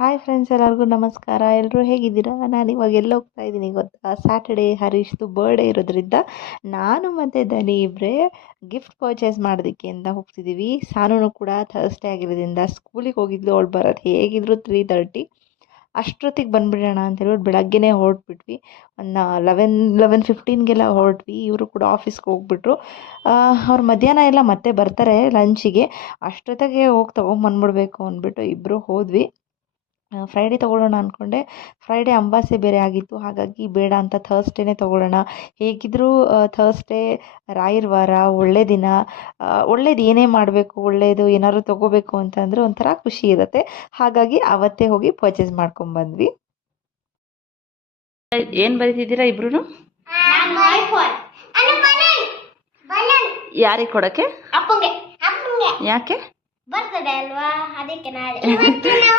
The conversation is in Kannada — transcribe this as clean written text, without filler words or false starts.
ಹಾಯ್ ಫ್ರೆಂಡ್ಸ್, ಎಲ್ಲರಿಗೂ ನಮಸ್ಕಾರ. ಎಲ್ಲರೂ ಹೇಗಿದ್ದೀರಾ? ನಾನು ಇವಾಗ ಎಲ್ಲಿ ಹೋಗ್ತಾ ಇದ್ದೀನಿ ಗೊತ್ತಾ? ಸ್ಯಾಟರ್ಡೇ ಹರೀಶ್ದು ಬರ್ಡೇ ಇರೋದ್ರಿಂದ ನಾನು ಮತ್ತು ಧನಿ ಇಬ್ಬರೇ ಗಿಫ್ಟ್ ಪರ್ಚೇಸ್ ಮಾಡೋದಕ್ಕೆ ಅಂತ ಹೋಗ್ತಿದ್ದೀವಿ. ಸಾನೂ ಕೂಡ ಥರ್ಸ್ಡೇ ಆಗಿರೋದ್ರಿಂದ ಸ್ಕೂಲಿಗೆ ಹೋಗಿದ್ಲು. ಅವಳು ಬರೋದು ಹೇಗಿದ್ರು 3:30 ಅಷ್ಟೊತ್ತಿಗೆ ಬಂದುಬಿಡೋಣ ಅಂತ ಹೇಳ್ಬಿಟ್ಟು ಬೆಳಗ್ಗೆನೇ ಹೊರಟ್ಬಿಟ್ವಿ. ಒಂದು 11:15ಗೆಲ್ಲ ಹೊರಟ್ವಿ. ಇವರು ಕೂಡ ಆಫೀಸ್ಗೆ ಹೋಗ್ಬಿಟ್ರು. ಅವ್ರು ಮಧ್ಯಾಹ್ನ ಎಲ್ಲ ಮತ್ತೆ ಬರ್ತಾರೆ ಲಂಚಿಗೆ. ಅಷ್ಟೊತ್ತಿಗೆ ಹೋಗಿ ತೊಗೊಂಬಂದ್ಬಿಡ್ಬೇಕು ಅಂದ್ಬಿಟ್ಟು ಇಬ್ಬರು ಹೋದ್ವಿ. ಫ್ರೈಡೇ ತೊಗೊಳ್ಳೋಣ ಅಂದ್ಕೊಂಡೆ. ಫ್ರೈಡೇ ಅಮಾವಾಸ್ಯೆ ಬೇರೆ ಆಗಿತ್ತು, ಹಾಗಾಗಿ ಬೇಡ ಅಂತ ಥರ್ಸ್ಡೇನೇ ತೊಗೊಳ್ಳೋಣ. ಹೇಗಿದ್ದರೂ ಥರ್ಸ್ಡೇ ರಾಯರ ವಾರ, ಒಳ್ಳೆ ದಿನ. ಒಳ್ಳೇದು ಏನೇ ಮಾಡಬೇಕು, ಒಳ್ಳೆಯದು ಏನಾದ್ರು ತೊಗೋಬೇಕು ಅಂತಂದರೆ ಒಂಥರ ಖುಷಿ ಇರುತ್ತೆ. ಹಾಗಾಗಿ ಅವತ್ತೇ ಹೋಗಿ ಪರ್ಚೇಸ್ ಮಾಡ್ಕೊಂಡ್ಬಂದ್ವಿ. ಏನು ಬರೀತಿದ್ದೀರಾ ಇಬ್ರು? ಯಾರಿಗೆ ಕೊಡೋಕ್ಕೆ? ಯಾಕೆ? ಬರ್ತದೆ ಅಲ್ವಾ, ಅದಕ್ಕೆ ನಾಳೆ